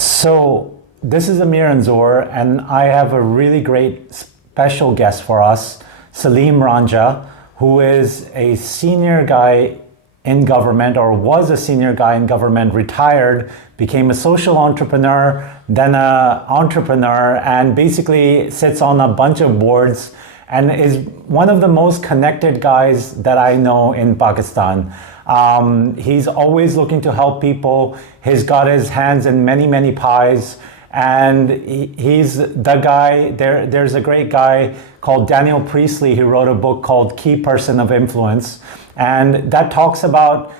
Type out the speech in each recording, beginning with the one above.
So this is Amir and Zor, and I have a really great special guest for us, Salim Ranja, who is a senior guy in government, or was a senior guy in government, retired, became a social entrepreneur, then an entrepreneur, and basically sits on a bunch of boards and is one of the most connected guys that I know in Pakistan. He's always looking to help people. He's got his hands in many, many pies. And he's the guy, there's a great guy called Daniel Priestley who wrote a book called Key Person of Influence. And that talks about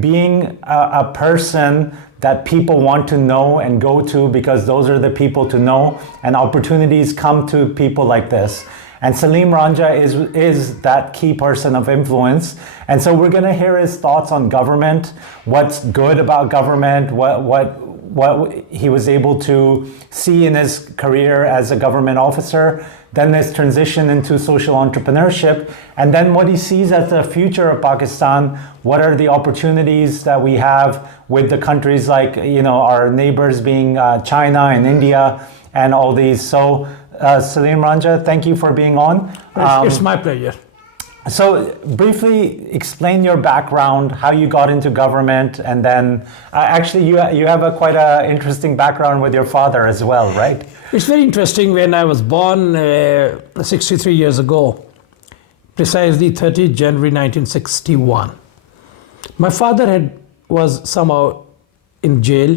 being a person that people want to know and go to, because those are the people to know, and opportunities come to people like this. And Salim Ranja is that key person of influence. And so we're gonna hear his thoughts on government, what's good about government, what he was able to see in his career as a government officer, then this transition into social entrepreneurship, and then what he sees as the future of Pakistan. What are the opportunities that we have with the countries like, our neighbors being China and India and all these. So Salim Ranja, thank you for being on. It's my pleasure. So briefly explain your background, how you got into government, and then actually you have quite an interesting background with your father as well, right? It's very interesting. When I was born 63 years ago, precisely 30 January 1961, my father was somehow in jail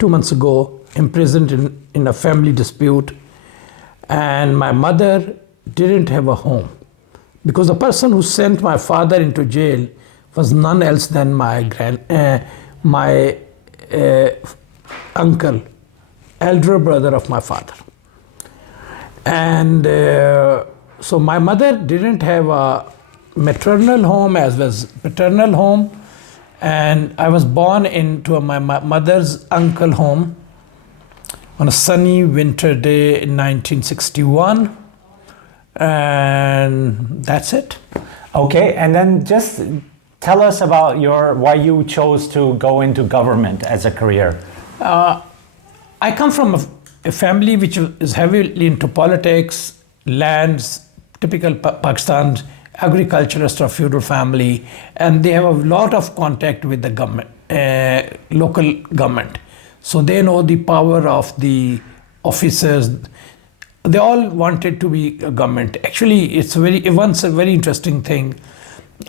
2 months ago, imprisoned in a family dispute, and my mother didn't have a home. Because the person who sent my father into jail was none else than my uncle, elder brother of my father. And so my mother didn't have a maternal home as well as paternal home. And I was born into my mother's uncle home on a sunny winter day in 1961. And that's it. Okay, and then just tell us about why you chose to go into government as a career. I come from a family which is heavily into politics, lands, typical Pakistan agriculturist or feudal family, and they have a lot of contact with the government, local government. So they know the power of the officers. They all wanted to be a government. Actually, it's once a very interesting thing.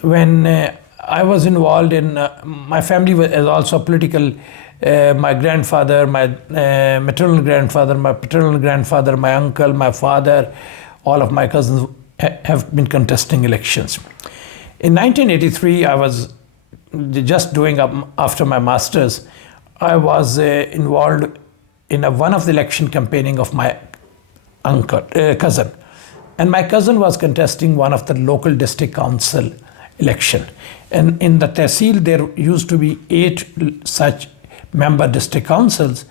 When I was involved in, my family was also political. My grandfather, my maternal grandfather, my paternal grandfather, my uncle, my father, all of my cousins have been contesting elections. In 1983, I was just doing up after my master's. I was involved in one of the election campaigning of my cousin, and my cousin was contesting one of the local district council election, and in the tehsil there used to be 8 such member district councils,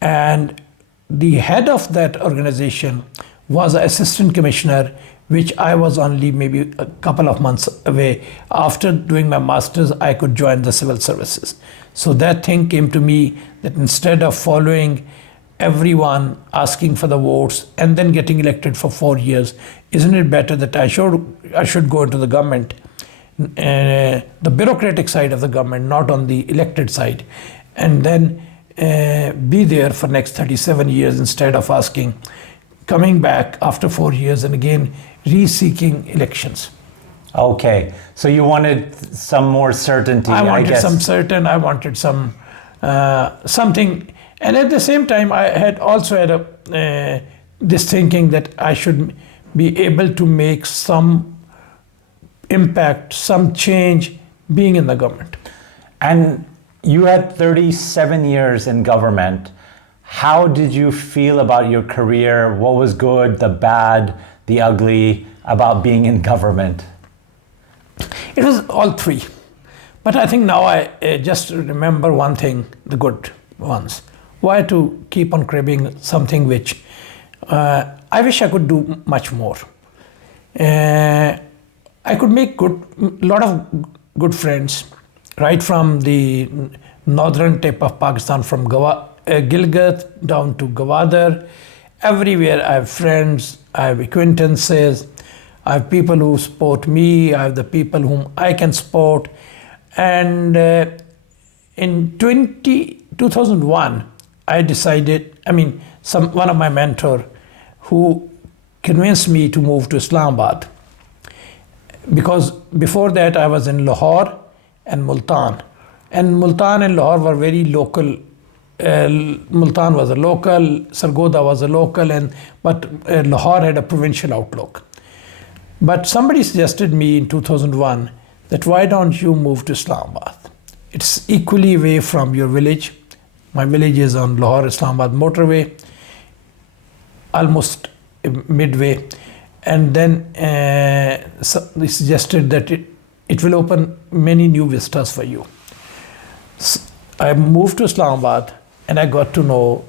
and the head of that organization was an assistant commissioner, which I was only maybe a couple of months away. After doing my master's, I could join the civil services. So that thing came to me that instead of following everyone asking for the votes and then getting elected for 4 years, isn't it better that I should go into the government, the bureaucratic side of the government, not on the elected side, and then be there for next 37 years instead of coming back after 4 years and again re-seeking elections. Okay, so you wanted some more certainty, I wanted guess. I wanted some something. And at the same time, I had also had this thinking that I should be able to make some impact, some change being in the government. And you had 37 years in government. How did you feel about your career? What was good, the bad, the ugly about being in government? It was all three. But I think now I just remember one thing, the good ones. Why to keep on craving something which I wish I could do much more. I could make lot of good friends right from the northern tip of Pakistan, from Gilgit down to Gwadar. Everywhere I have friends, I have acquaintances, I have people who support me, I have the people whom I can support. And in 2001, I decided, one of my mentor who convinced me to move to Islamabad. Because before that I was in Lahore and Multan. And Multan and Lahore were very local. Multan was a local, Sargodha was a local, but Lahore had a provincial outlook. But somebody suggested me in 2001 that why don't you move to Islamabad? It's equally away from your village. My village is on Lahore-Islamabad motorway, almost midway. And then they suggested that it will open many new vistas for you. So I moved to Islamabad and I got to know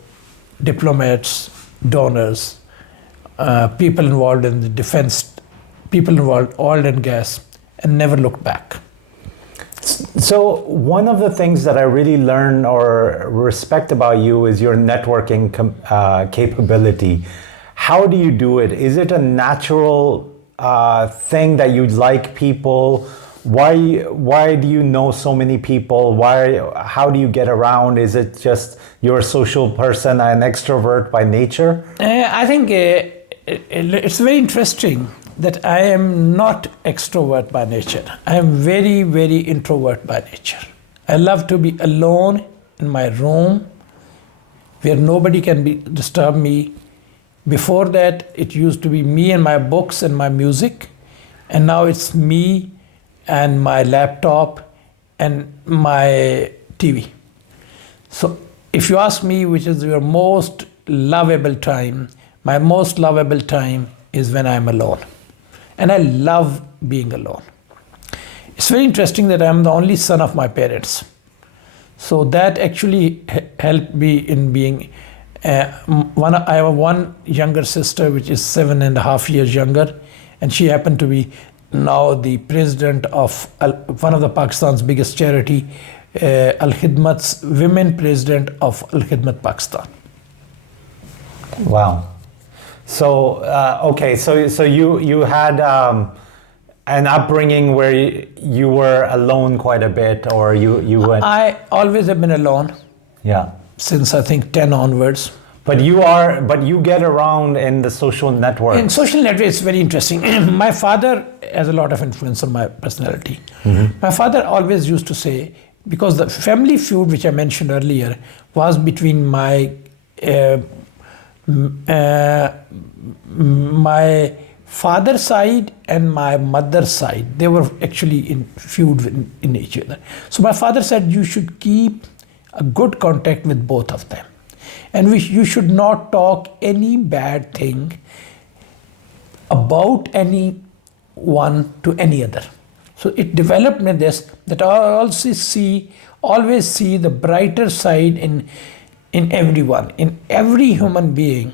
diplomats, donors, people involved in the defense, people involved in oil and gas, and never looked back. So one of the things that I really learn or respect about you is your networking capability. How do you do it? Is it a natural thing that you like people? Why do you know so many people? How do you get around? Is it just you're a social person, an extrovert by nature? I think it's very interesting that I am not extrovert by nature. I am very, very introvert by nature. I love to be alone in my room where nobody can disturb me. Before that, it used to be me and my books and my music. And now it's me and my laptop and my TV. So if you ask me which is your most lovable time, my most lovable time is when I'm alone. And I love being alone. It's very interesting that I'm the only son of my parents. So that actually helped me in being, I have one younger sister which is 7.5 years younger, and she happened to be now the president of one of the Pakistan's biggest charity, Al-Khidmat's women president of Al-Khidmat Pakistan. Wow. So, so you had an upbringing where you were alone quite a bit, or you went... I always have been alone. Yeah. Since I think 10 onwards. But you get around in the social networks. In social networks, it's very interesting. My father has a lot of influence on my personality. Mm-hmm. My father always used to say, because the family feud which I mentioned earlier was between my father's side and my mother's side. They were actually in feud in each other. So my father said you should keep a good contact with both of them. And you should not talk any bad thing about anyone to any other. So it developed me this, that I always see the brighter side in everyone, in every human being.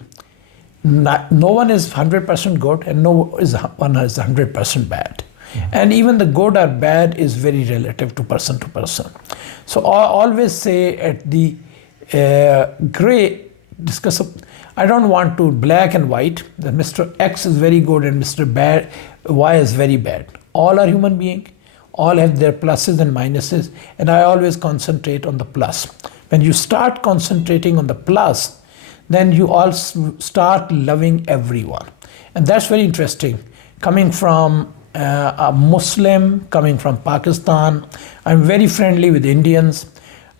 No one is 100% good and no one is 100% bad. Yeah. And even the good or bad is very relative to person. So I always say at the gray, I don't want to black and white, that Mr. X is very good and Mr. Y is very bad. All are human beings, all have their pluses and minuses, and I always concentrate on the plus. When you start concentrating on the plus, then you all start loving everyone. And that's very interesting. Coming from a Muslim, coming from Pakistan, I'm very friendly with Indians,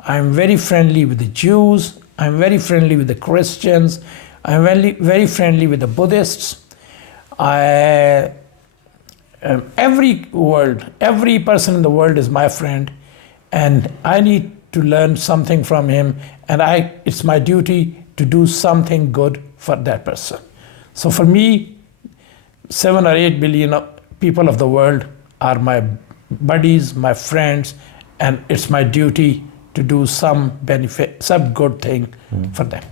I'm very friendly with the Jews, I'm very friendly with the Christians, I'm very friendly with the Buddhists. Every person in the world is my friend, and I need to learn something from him, and it's my duty to do something good for that person. So for me, 7 or 8 billion people of the world are my buddies, my friends, and it's my duty to do some good thing for them.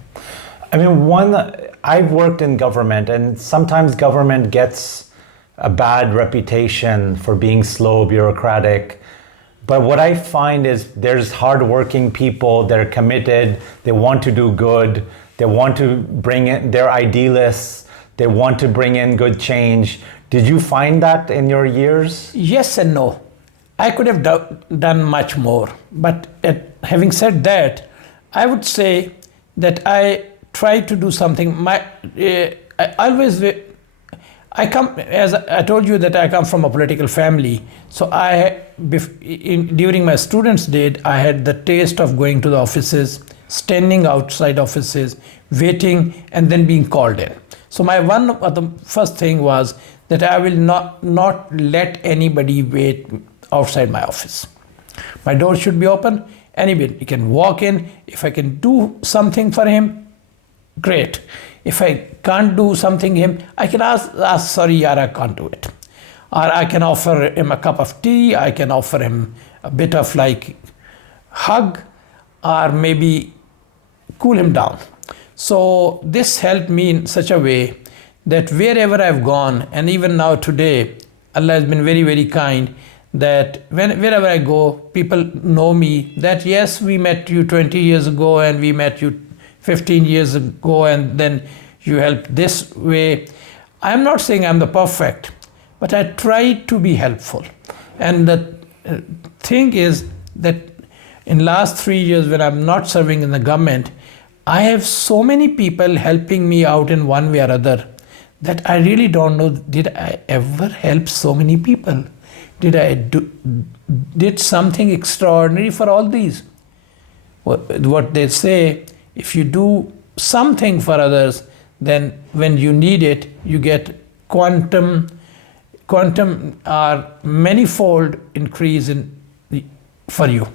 I mean, I've worked in government, and sometimes government gets a bad reputation for being slow, bureaucratic. But what I find is there's hardworking people, they're committed, they want to do good, they want to bring in, they're idealists, they want to bring in good change. Did you find that in your years? Yes and no. I could have done much more. But having said that, I would say that I try to do something. I come, as I told you, that I come from a political family. So during my students' days, I had the taste of going to the offices, standing outside offices, waiting, and then being called in. So one of the first thing was that I will not let anybody wait outside my office. My door should be open. Anybody can walk in. If I can do something for him, great. If I can't do something him, I can ask sorry, yaar, I can't do it. Or I can offer him a cup of tea. I can offer him a bit of like hug, or maybe cool him down. So this helped me in such a way that wherever I've gone, and even now today, Allah has been very, very kind, that wherever I go, people know me, that yes, we met you 20 years ago and we met you 15 years ago, and then you helped this way. I'm not saying I'm the perfect, but I try to be helpful. And the thing is that in last 3 years when I'm not serving in the government, I have so many people helping me out in one way or other that I really don't know, did I ever help so many people? Did I did something extraordinary for all these? What they say, if you do something for others, then when you need it, you get quantum or manifold increase for you.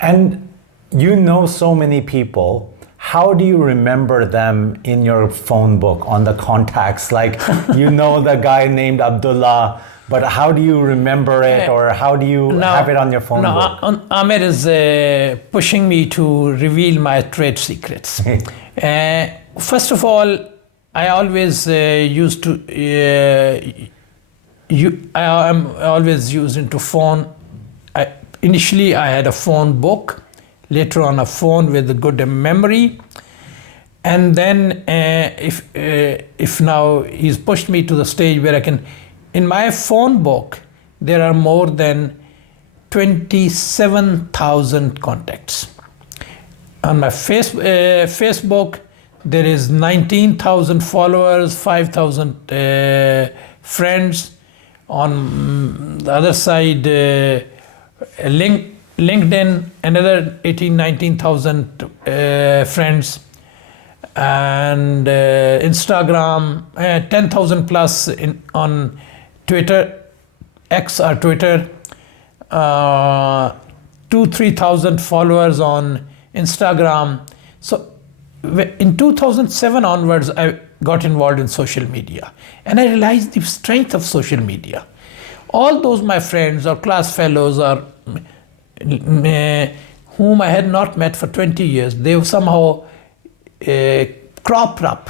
And you know so many people. How do you remember them in your phone book on the contacts? Like, you know the guy named Abdullah, but how do you remember it, or how do you have it on your phone book? Ahmed is pushing me to reveal my trade secrets. First of all, I always used to, I am always used into phone. Initially, I had a phone book. Later on, a phone with a good memory, and then if now he's pushed me to the stage where I can, in my phone book, there are more than 27,000 contacts. On my Facebook, there is 19,000 followers, 5,000 friends. On the other side, LinkedIn, another 19,000 friends, and Instagram, 10,000 plus on Twitter, X or Twitter, 2,000-3,000 followers on Instagram. So in 2007 onwards, I got involved in social media, and I realized the strength of social media. All those my friends or class fellows or whom I had not met for 20 years, they somehow cropped up.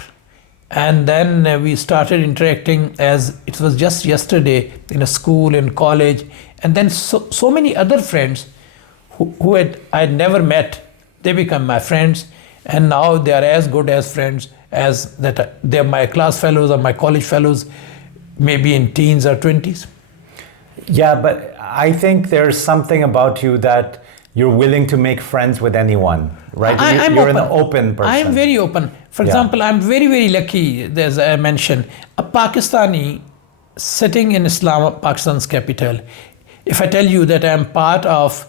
And then we started interacting as it was just yesterday in a school, in college. And then so many other friends who I had never met, they become my friends. And now they are as good as friends as that they're my class fellows or my college fellows, maybe in teens or 20s. Yeah, but I think there's something about you that you're willing to make friends with anyone, right? You're an open person. I am very open. For example, I'm very, very lucky, as I mentioned, a Pakistani sitting in Pakistan's capital. If I tell you that I'm part of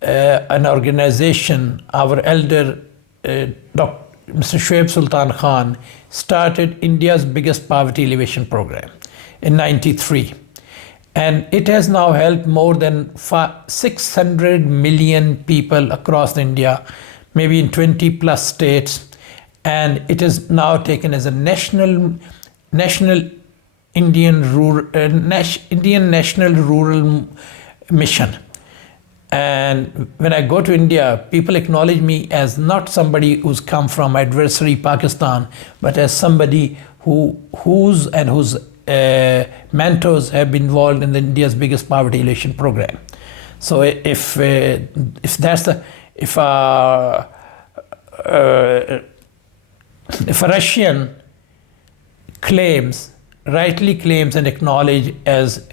an organization, our elder, Mr. Shoaib Sultan Khan, started India's biggest poverty alleviation program in '93. And it has now helped more than 600 million people across India, maybe in 20 plus states. And it is now taken as a national Indian national rural mission. And when I go to India, people acknowledge me as not somebody who's come from adversary Pakistan, but as somebody whose mentors have been involved in India's biggest poverty alleviation program. So if that's the if a Russian rightly claims and acknowledged as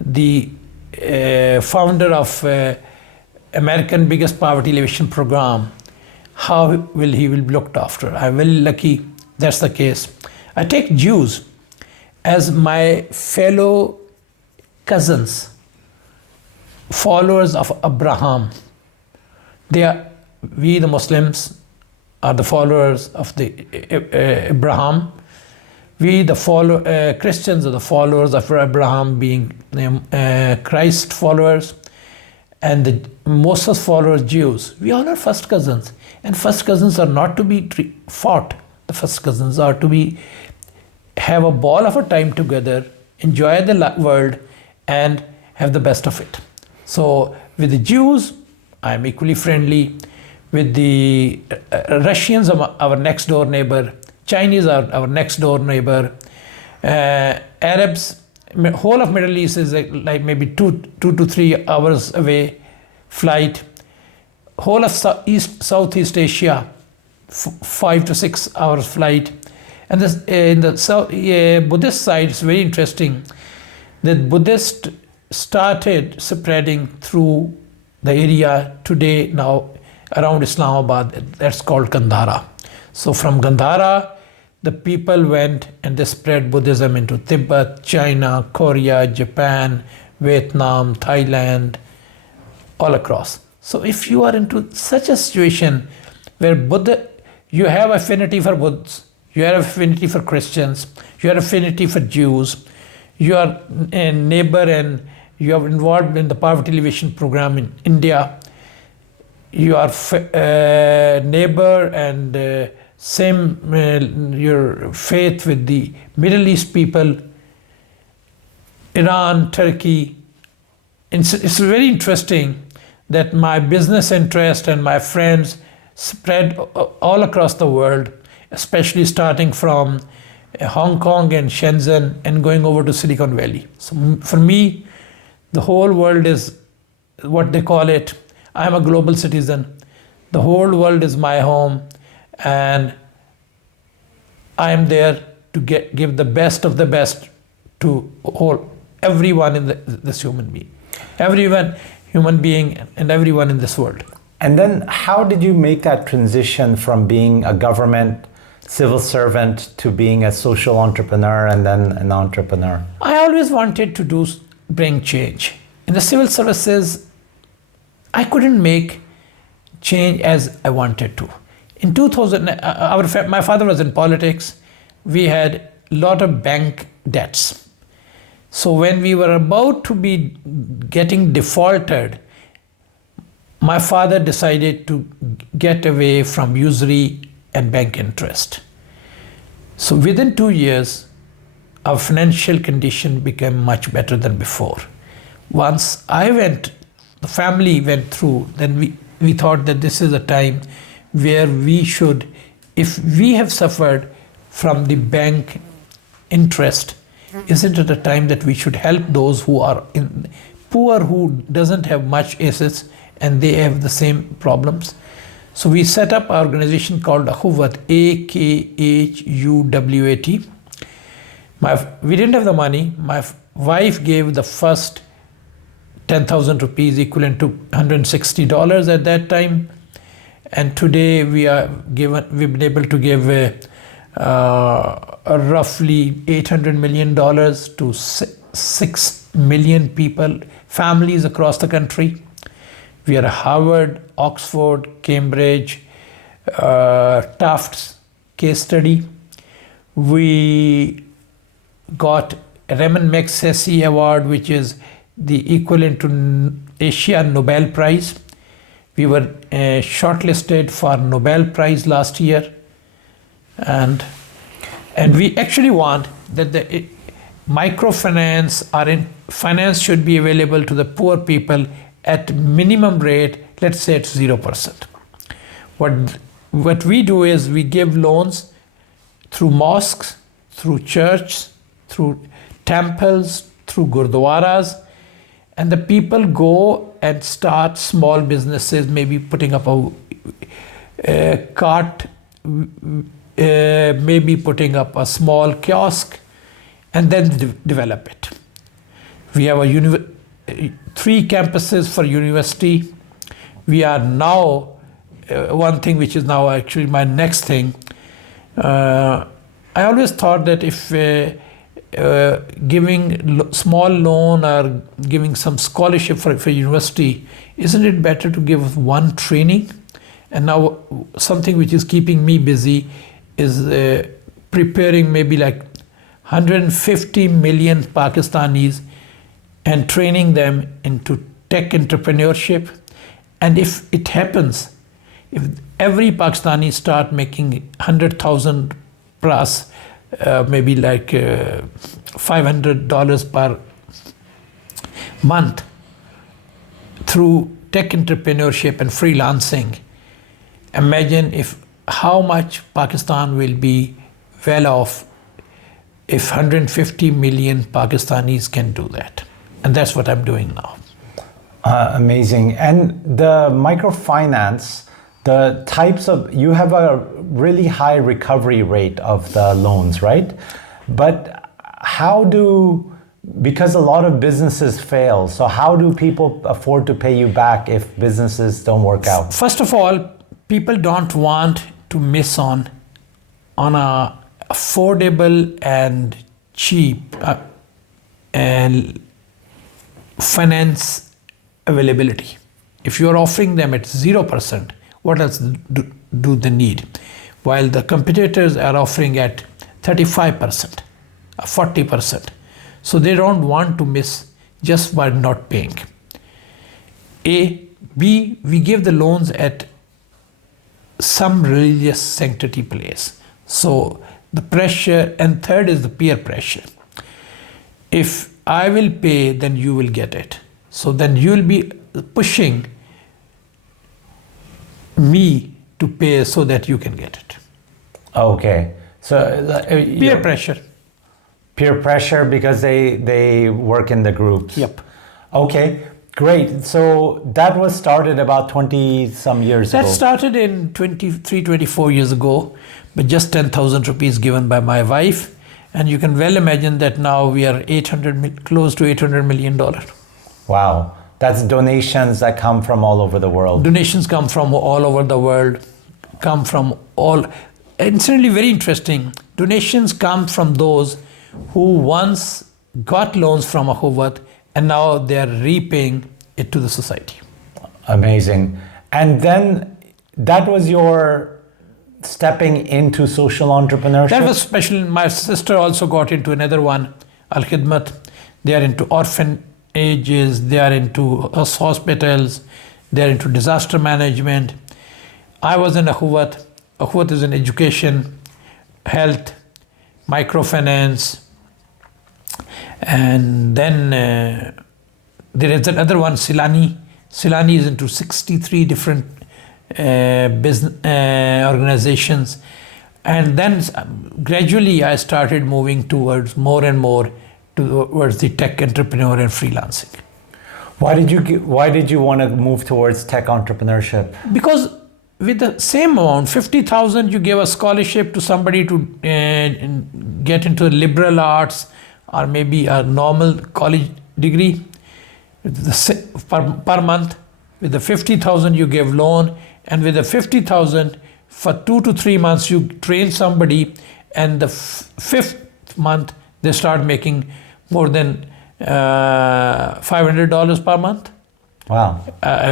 the founder of American biggest poverty alleviation program, how will he be looked after? I'm very lucky that's the case. I take Jews as my fellow cousins, followers of Abraham. We the Muslims are the followers of the Abraham. We the Christians are the followers of Abraham, being Christ followers, and the Moses followers, Jews. We all are first cousins, and first cousins are not to be fought. The first cousins are to have a ball of a time together, enjoy the world, and have the best of it. So with the Jews, I am equally friendly. With the Russians, our next door neighbor. Chinese are our next door neighbor. Arabs, whole of Middle East is like maybe 2 to 3 hours away flight. Whole of Southeast Asia, 5 to 6 hours flight. And this, in the Buddhist side, it's very interesting that Buddhist started spreading through the area today now around Islamabad. That's called Gandhara. So from Gandhara, the people went and they spread Buddhism into Tibet, China, Korea, Japan, Vietnam, Thailand, all across. So if you are into such a situation where you have affinity for Buddhists, you have affinity for Christians, you have affinity for Jews, you are a neighbor and you are involved in the poverty alleviation program in India, you are neighbor and your faith with the Middle East people, Iran, Turkey. It's very interesting that my business interest and my friends spread all across the world, especially starting from Hong Kong and Shenzhen and going over to Silicon Valley. So for me, the whole world is what they call it. I'm a global citizen. The whole world is my home, and I am there to give the best of the best to everyone in this human being, and everyone in this world. And then how did you make that transition from being a government civil servant to being a social entrepreneur and then an entrepreneur? I always wanted to bring change. In the civil services, I couldn't make change as I wanted to. In 2000, my father was in politics. We had a lot of bank debts. So when we were about to be getting defaulted, my father decided to get away from usury and bank interest. So within 2 years, our financial condition became much better than before. Once the family went through, then we thought that this is a time where we should, if we have suffered from the bank interest, isn't it a time that we should help those who are poor, who doesn't have much assets and they have the same problems? So we set up an organization called Akhuwat, AKHUWAT. We didn't have the money. My wife gave the first 10,000 rupees, equivalent to $160 at that time. And today we've been able to give roughly $800 million to 6 million people, families across the country. We are Harvard, Oxford, Cambridge, Tufts case study. We got a Raman Magsaysay Award, which is the equivalent to Asia Nobel Prize. We were shortlisted for Nobel Prize last year, and we actually want that the microfinance finance should be available to the poor people at minimum rate. Let's say it's 0%. What we do is we give loans through mosques, through churches, through temples, through gurdwaras, and the people go and start small businesses, maybe putting up a cart, maybe putting up a small kiosk, and then develop it. We have 3 campuses for university. We are now, one thing which is now actually my next thing, I always thought that if giving small loan or giving some scholarship for university, isn't it better to give one training? And now something which is keeping me busy is preparing maybe like 150 million Pakistanis and training them into tech entrepreneurship. And if it happens, if every Pakistani start making 100,000 plus, maybe like $500 per month through tech entrepreneurship and freelancing, imagine how much Pakistan will be well off if 150 million Pakistanis can do that. And that's what I'm doing now. Amazing. And the microfinance, the types of, you have a really high recovery rate of the loans, right? But because a lot of businesses fail, so how do people afford to pay you back if businesses don't work out? First of all, people don't want to miss on a affordable and cheap and finance availability. If you're offering them at 0%, what else do they need? While the competitors are offering at 35%, 40%. So they don't want to miss just by not paying. B, we give the loans at some religious sanctity place. So the pressure, and third is the peer pressure. If I will pay, then you will get it. So then you will be pushing me to pay so that you can get it. Okay. So peer pressure. Peer pressure because they work in the groups. Yep. Okay, great. So that was started about 20 some years ago. That started in 24 years ago, but just 10,000 rupees given by my wife. And you can well imagine that now we are close to $800 million. Wow. That's donations that come from all over the world. Donations come from all over the world, incidentally, very interesting. Donations come from those who once got loans from Ahuvat and now they are repaying it to the society. Amazing. And then that was your stepping into social entrepreneurship? That was special. My sister also got into another one, Al Khidmat. They are into orphanages, they are into hospitals, they are into disaster management. I was in Ahuvat. Ahuvat is in education, health, microfinance, and then there is another one, Silani. Silani is into 63 different business organizations, and then gradually I started moving towards more and more towards the tech entrepreneur and freelancing. Why did you want to move towards tech entrepreneurship? Because with the same amount, 50,000, you give a scholarship to somebody to get into liberal arts or maybe a normal college degree per month. With the 50,000, you give loan, and with the 50,000, for 2 to 3 months, you train somebody, and the 5th month, they start making more than $500 per month. Wow.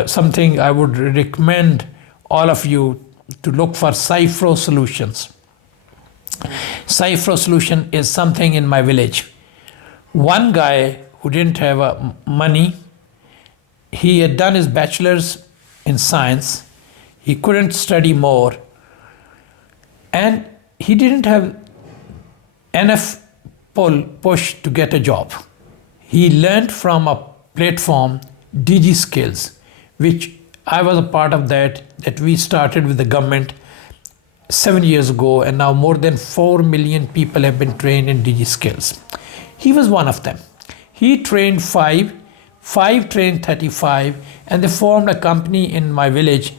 Something I would recommend all of you to look for Cypro Solutions. Cypro Solution is something in my village. One guy who didn't have money, he had done his bachelor's in science, he couldn't study more, and he didn't have enough push to get a job. He learned from a platform, DG Skills, which I was a part of that we started with the government 7 years ago, and now more than 4 million people have been trained in DG Skills. He was one of them. He trained 5 5 trained 35, and they formed a company in my village.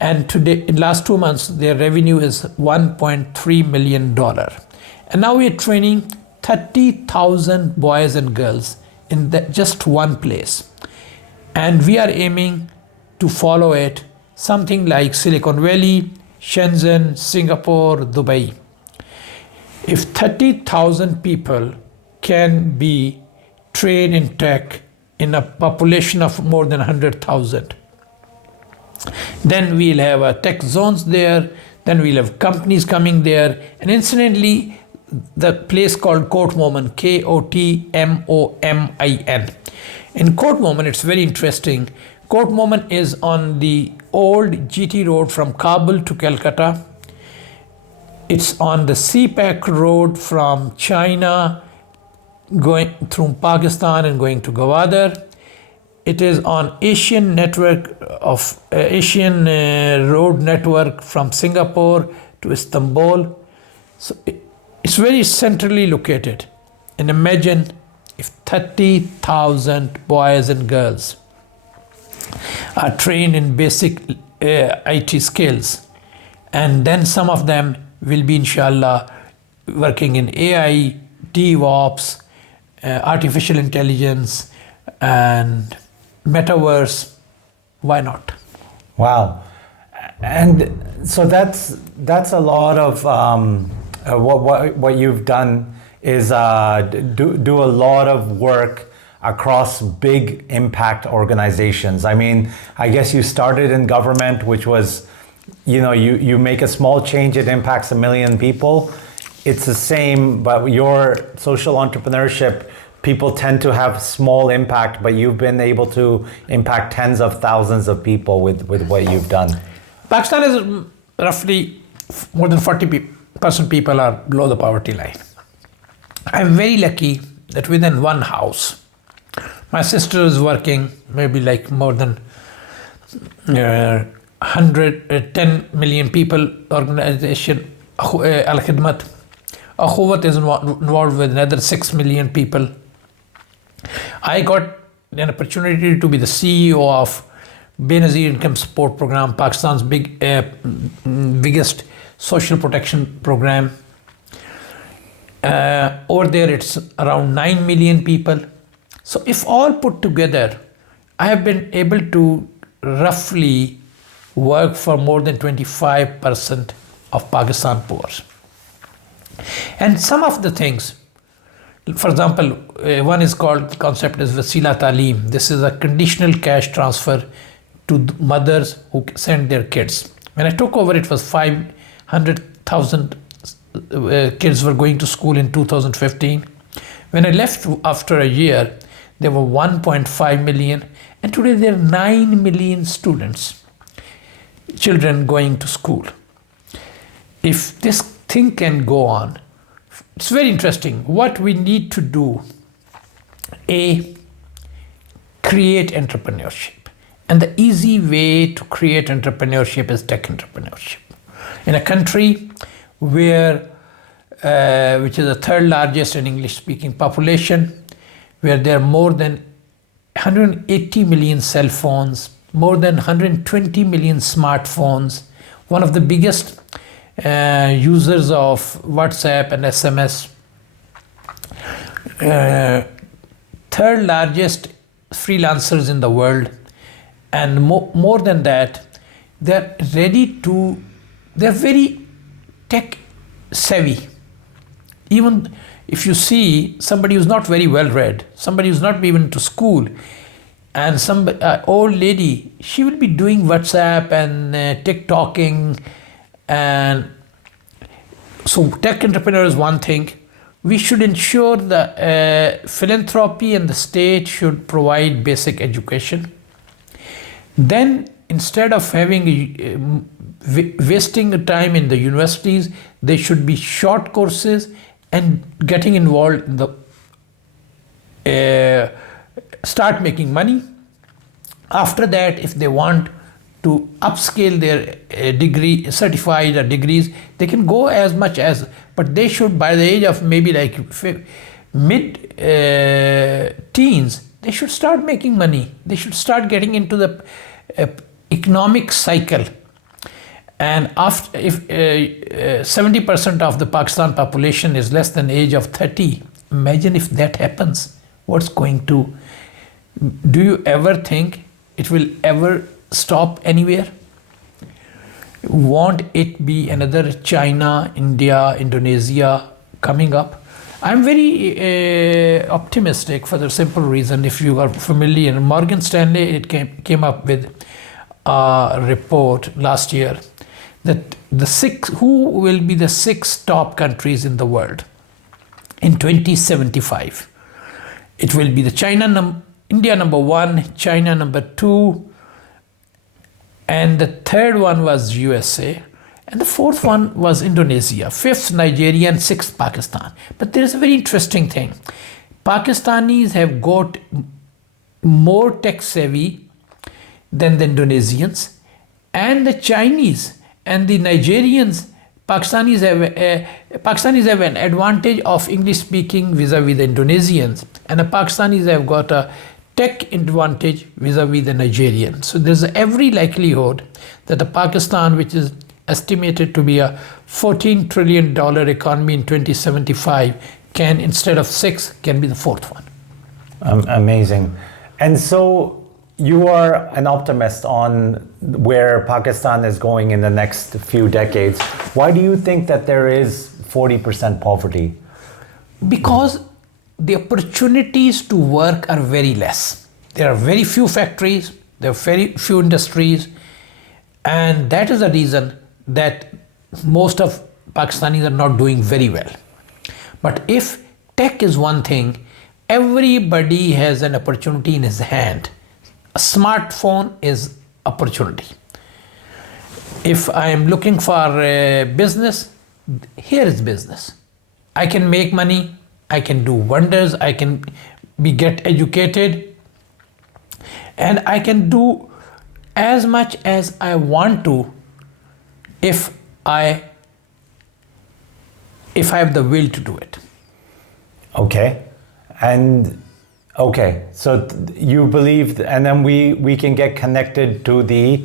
And today, in last 2 months, their revenue is $1.3 million. And now we are training 30,000 boys and girls in just one place. And we are aiming to follow it, something like Silicon Valley, Shenzhen, Singapore, Dubai. If 30,000 people can be trained in tech in a population of more than 100,000, then we'll have tech zones there, then we'll have companies coming there, and incidentally, the place called Kotmomin, Kotmomin. In Kotmomin, it's very interesting. Kotmomin is on the old GT road from Kabul to Calcutta. It's on the CPEC road from China, going through Pakistan and going to Gwadar. It is on Asian road network from Singapore to Istanbul. So it's very centrally located. And imagine if 30,000 boys and girls are trained in basic IT skills, and then some of them will be, inshallah, working in AI, DevOps, artificial intelligence, and metaverse. Why not? Wow. And so that's a lot of what you've done is do a lot of work across big impact organizations. I mean, I guess you started in government, which was, you make a small change, it impacts 1 million people. It's the same, but your social entrepreneurship, people tend to have small impact, but you've been able to impact tens of thousands of people with what you've done. Pakistan is roughly more than 40% people are below the poverty line. I'm very lucky that within one house, my sister is working maybe like more than 10 million people organization, Al Khidmat. Akhuwat is involved with another 6 million people. I got an opportunity to be the CEO of Benazir Income Support Program, Pakistan's biggest social protection program. Over there, it's around 9 million people. So if all put together, I have been able to roughly work for more than 25% of Pakistan poor. And some of the things, for example, one is called, the concept is Wasila Taaleem. This is a conditional cash transfer to mothers who send their kids. When I took over, it was 500,000 kids were going to school in 2015. When I left after a year, there were 1.5 million, and today there are 9 million children going to school. If this thing can go on, it's very interesting. What we need to do, create entrepreneurship. And the easy way to create entrepreneurship is tech entrepreneurship. In a country where, which is the third largest in English-speaking population, where there are more than 180 million cell phones, more than 120 million smartphones, one of the biggest users of WhatsApp and SMS, third largest freelancers in the world, and more than that, they're very tech savvy. Even if you see somebody who's not very well read, somebody who's not even to school, and some old lady, she will be doing WhatsApp and TikToking. And so tech entrepreneur is one thing. We should ensure that philanthropy and the state should provide basic education. Then instead of having wasting time in the universities, they should be short courses and getting involved in the start making money. After that, if they want to upscale their degree, certified or degrees, they can go as much as, but they should, by the age of maybe like mid teens, they should start making money. They should start getting into the economic cycle. And after, if 70% of the Pakistan population is less than age of 30, imagine if that happens. What's going to? Do you ever think it will ever stop anywhere? Won't it be another China, India, Indonesia coming up? I'm very optimistic for the simple reason, if you are familiar, Morgan Stanley, it came up with a report last year that who will be the 6 top countries in the world in 2075. It will be India number 1, China number 2, and the third one was USA, and the fourth one was Indonesia, 5th Nigeria, and 6th Pakistan. But there is a very interesting thing. Pakistanis have got more tech savvy than the Indonesians, and the Chinese and the Nigerians. Pakistanis have an advantage of English speaking vis-a-vis the Indonesians, and the Pakistanis have got a tech advantage vis-a-vis the Nigerians. So there's every likelihood that the Pakistan, which is estimated to be a $14 trillion economy in 2075, can, instead of 6, can be the 4th one. Amazing. And so you are an optimist on where Pakistan is going in the next few decades. Why do you think that there is 40% poverty? Because the opportunities to work are very less. There are very few factories, there are very few industries, and that is the reason that most of Pakistanis are not doing very well. But if tech is one thing, everybody has an opportunity in his hand. A smartphone is opportunity. If I am looking for a business, here is business. I can make money, I can do wonders, I can get educated, and I can do as much as I want to if I have the will to do it. Okay. And okay, so you believe, and then we can get connected to the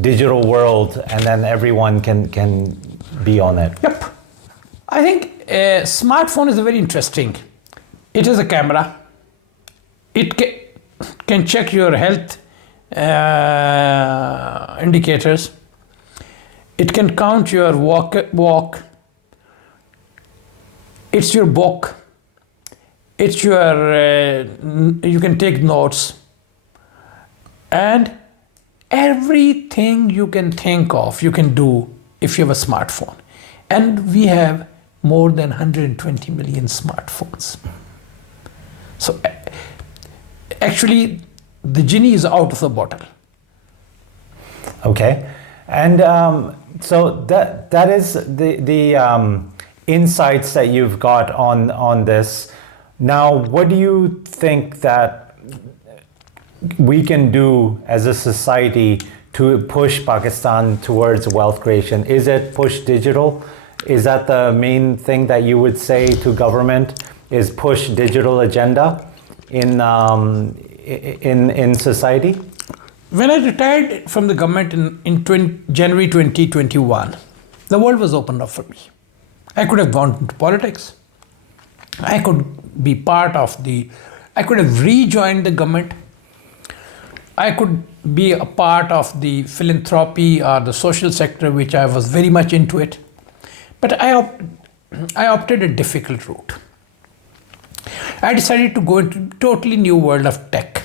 digital world, and then everyone can be on it. Yep. I think a smartphone is very interesting. It is a camera. It can check your health indicators. It can count your walk. It's your book. It's your, you can take notes, and everything you can think of, you can do if you have a smartphone. And we have more than 120 million smartphones. So actually, the genie is out of the bottle. Okay. And so that is the insights that you've got on this. Now, what do you think that we can do as a society to push Pakistan towards wealth creation? Is it push digital? Is that the main thing that you would say to government, is push digital agenda in society? When I retired from the government in January 2021, the world was opened up for me. I could have gone into politics. I could be part of I could have rejoined the government. I could be a part of the philanthropy or the social sector, which I was very much into it. But I opted a difficult route. I decided to go into a totally new world of tech.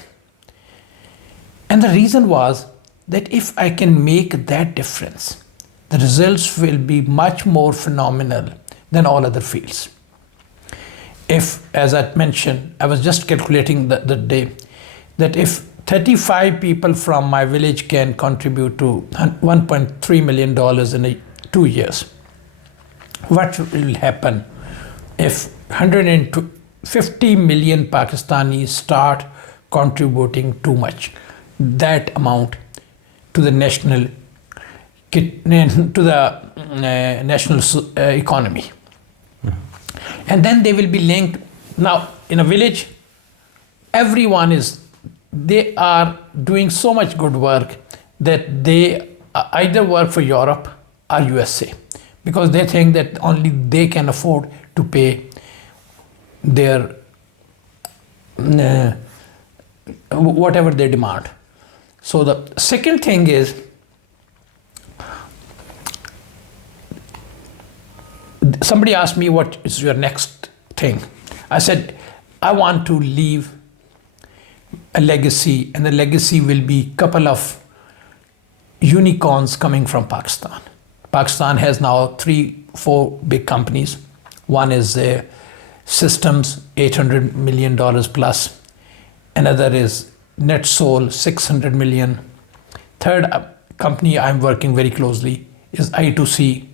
And the reason was that if I can make that difference, the results will be much more phenomenal than all other fields. If, as I mentioned, I was just calculating the day, that if 35 people from my village can contribute to $1.3 million in 2 years, what will happen if 150 million Pakistanis start contributing too much, that amount to the national economy? And then they will be linked. Now, in a village, they are doing so much good work that they either work for Europe or USA, because they think that only they can afford to pay their whatever they demand. So the second thing is, somebody asked me, what is your next thing? I said, I want to leave a legacy, and the legacy will be a couple of unicorns coming from Pakistan. Pakistan has now 3-4 big companies. One is Systems, $800 million plus. Another is NetSol, $600 million. Third company I'm working very closely is I2C.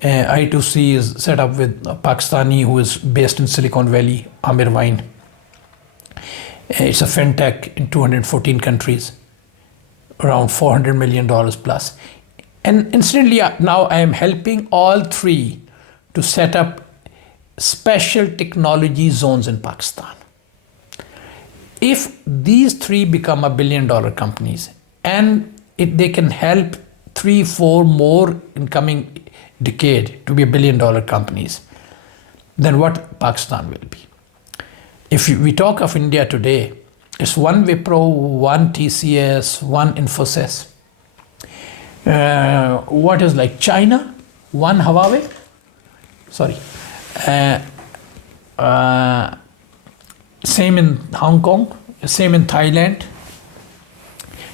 I2C is set up with a Pakistani who is based in Silicon Valley, Amir Wine. It's a fintech in 214 countries, around $400 million plus. And incidentally, now I am helping all three to set up special technology zones in Pakistan. If these three become $1 billion companies, and if they can help 3-4 more in coming decade to be $1 billion companies, then what Pakistan will be. If we talk of India today, it's one Wipro, one TCS, one Infosys. What is like China? One Huawei? Sorry. Same in Hong Kong, same in Thailand,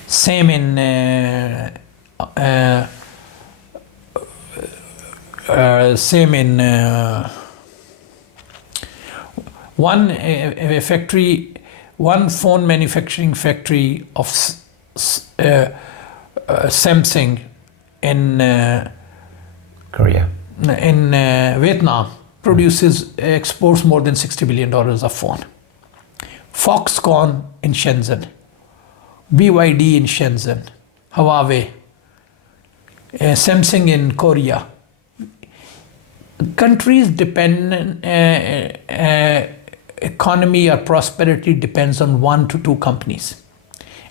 same in one factory, one phone manufacturing factory of Samsung in Korea. In Vietnam exports more than $60 billion of phone. Foxconn in Shenzhen, BYD in Shenzhen, Huawei, Samsung in Korea. Countries dependent economy or prosperity depends on 1 to 2 companies.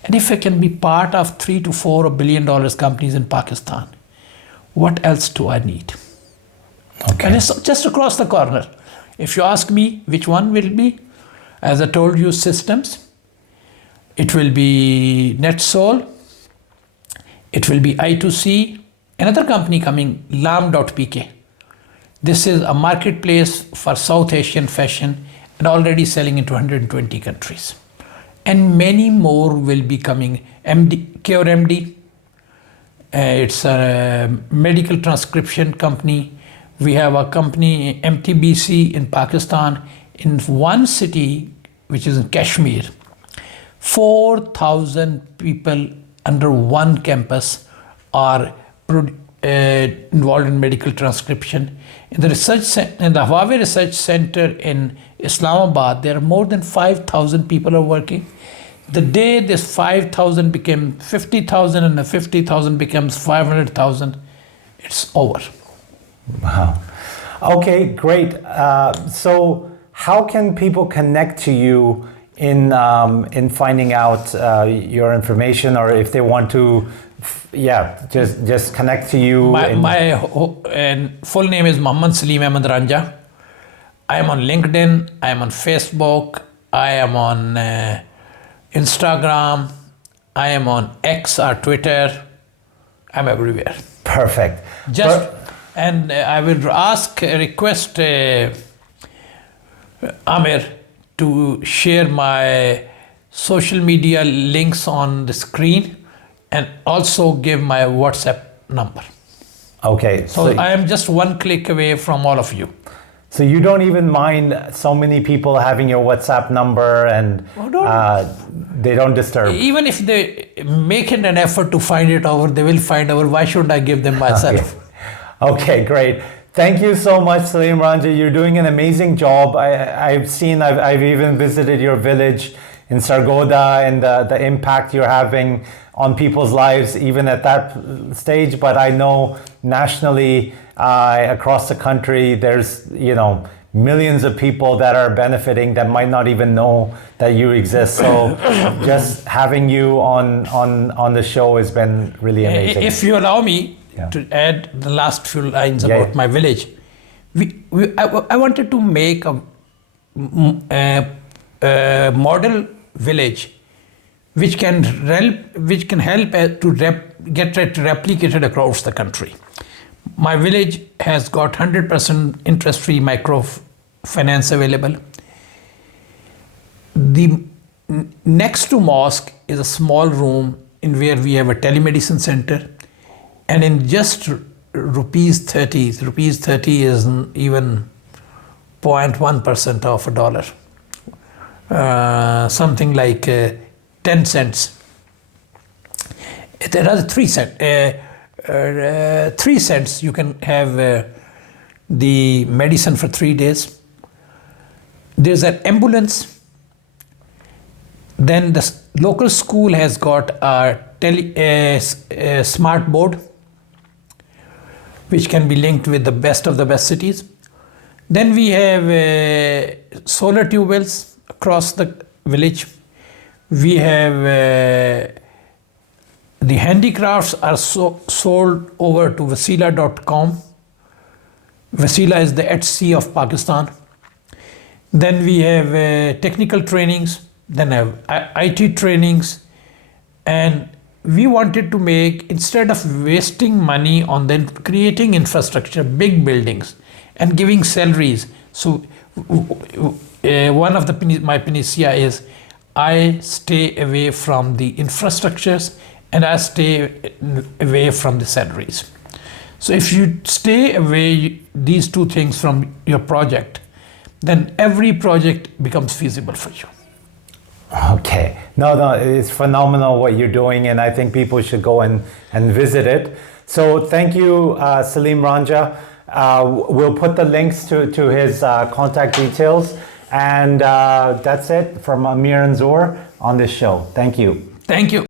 And if I can be part of 3 to 4 $1 billion companies in Pakistan, what else do I need? Okay. And it's just across the corner. If you ask me which one will be, as I told you, Systems, it will be NetSol, it will be I2C, another company coming, Lam.pk. This is a marketplace for South Asian fashion and already selling into 120 countries. And many more will be coming. CureMD, it's a medical transcription company. We have a company, MTBC in Pakistan. In one city, which is in Kashmir, 4,000 people under one campus are involved in medical transcription. In the Huawei Research Center in Islamabad, there are more than 5,000 people are working. The day this 5,000 became 50,000 and the 50,000 becomes 500,000, it's over. Wow. Okay, great. So how can people connect to you in finding out your information, or if they want to, just connect to you? My full name is Muhammad Salim Ahmed Ranja. I am on LinkedIn, I am on Facebook, I am on Instagram, I am on X or Twitter. I'm everywhere. Perfect. And I will request Amir to share my social media links on the screen and also give my WhatsApp number. Okay. So I am just one click away from all of you. So you don't even mind so many people having your WhatsApp number and they don't disturb? Even if they make it an effort to find it over, they will find over. Why shouldn't I give them myself? Okay, great. Thank you so much, Salim Ranja. You're doing an amazing job. I've even visited your village in Sargodha and the impact you're having on people's lives, even at that stage. But I know nationally, across the country, there's millions of people that are benefiting that might not even know that you exist. So just having you on the show has been really amazing. If you allow me to add the last few lines about my village, I wanted to make a model village which can help to get it replicated across the country. My village has got 100% interest-free microfinance available. The next to mosque is a small room in where we have a telemedicine center, and in just rupees 30 is even 0.1% of a dollar, something like 10 cents. There are 3 cents. 3 cents you can have the medicine for 3 days. There's an ambulance. Then the local school has got a smart board which can be linked with the best of the best cities. Then we have solar tube wells across the village. We have the handicrafts are sold over to Wasila.com. Wasila is the Etsy of Pakistan. Then we have technical trainings, then have IT trainings, and we wanted to make, instead of wasting money on then creating infrastructure, big buildings, and giving salaries. So one of my panacea is I stay away from the infrastructures and I stay away from the salaries. So if you stay away these 2 things from your project, then every project becomes feasible for you. Okay. No, it's phenomenal what you're doing, and I think people should go and visit it. So thank you, Salim Ranja. We'll put the links to his contact details. And that's it from Amir and Zor on this show. Thank you. Thank you.